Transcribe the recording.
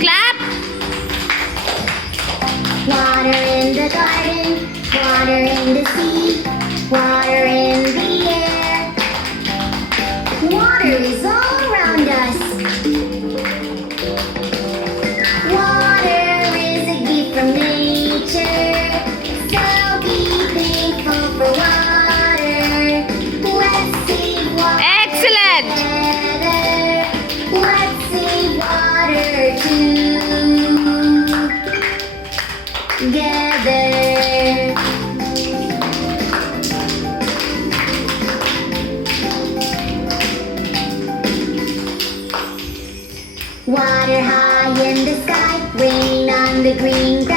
Clap. Water in the garden, water in the sea, water in the air. Water is all around us. Water is a gift from nature, so be thankful for water. Let's save water Excellent. together. Let's save water together. Water high in the sky, rain on the green grass.